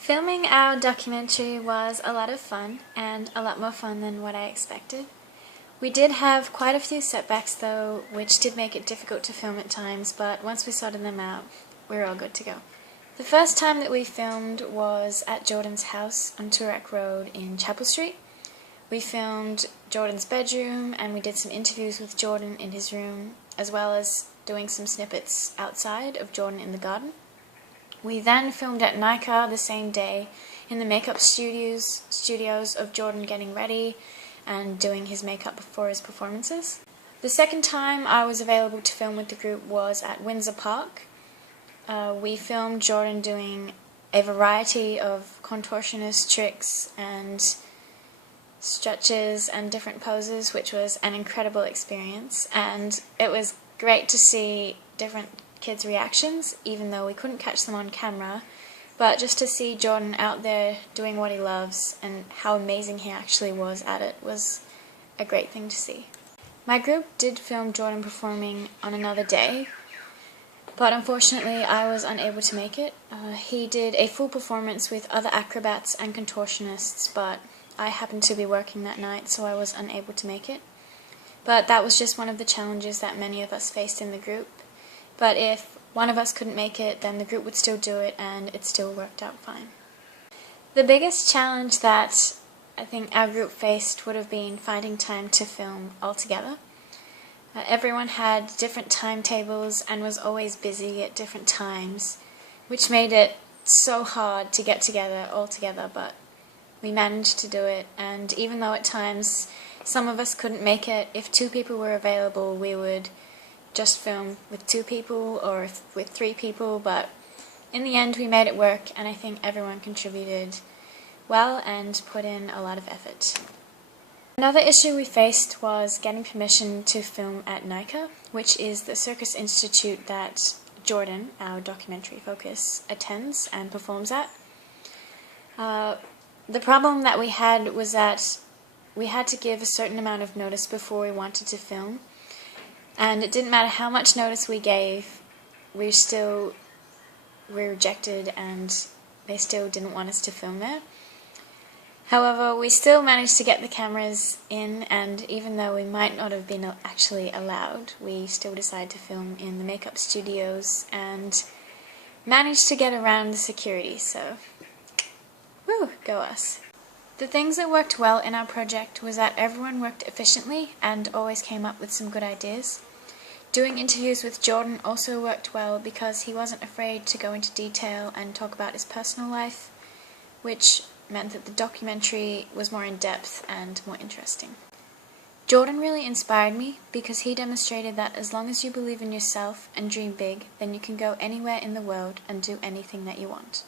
Filming our documentary was a lot of fun, and a lot more fun than what I expected. We did have quite a few setbacks though, which did make it difficult to film at times, but once we sorted them out, we were all good to go. The first time that we filmed was at Jordan's house on Turek Road in Chapel Street. We filmed Jordan's bedroom, and we did some interviews with Jordan in his room, as well as doing some snippets outside of Jordan in the garden. We then filmed at Nika the same day in the makeup studios of Jordan getting ready and doing his makeup before his performances. The second time I was available to film with the group was at Windsor Park. We filmed Jordan doing a variety of contortionist tricks and stretches and different poses, which was an incredible experience, and it was great to see different kids' reactions, even though we couldn't catch them on camera, but just to see Jordan out there doing what he loves and how amazing he actually was at it was a great thing to see. My group did film Jordan performing on another day, but unfortunately I was unable to make it. He did a full performance with other acrobats and contortionists, but I happened to be working that night, so I was unable to make it. But that was just one of the challenges that many of us faced in the group. But if one of us couldn't make it, then the group would still do it, and it still worked out fine. The biggest challenge that I think our group faced would have been finding time to film all together. Everyone had different timetables and was always busy at different times, which made it so hard to get together all together, but we managed to do it. And even though at times some of us couldn't make it, if 2 people were available, we would just film with 2 people or with 3 people, but in the end we made it work, and I think everyone contributed well and put in a lot of effort. Another issue we faced was getting permission to film at Nika, which is the circus institute that Jordan, our documentary focus, attends and performs at. The problem that we had was that we had to give a certain amount of notice before we wanted to film, and it didn't matter how much notice we gave, we were rejected and they still didn't want us to film there. However, we still managed to get the cameras in, and even though we might not have been actually allowed, we still decided to film in the makeup studios and managed to get around the security, so woo, go us. The things that worked well in our project was that everyone worked efficiently and always came up with some good ideas. Doing interviews with Jordan also worked well because he wasn't afraid to go into detail and talk about his personal life, which meant that the documentary was more in-depth and more interesting. Jordan really inspired me because he demonstrated that as long as you believe in yourself and dream big, then you can go anywhere in the world and do anything that you want.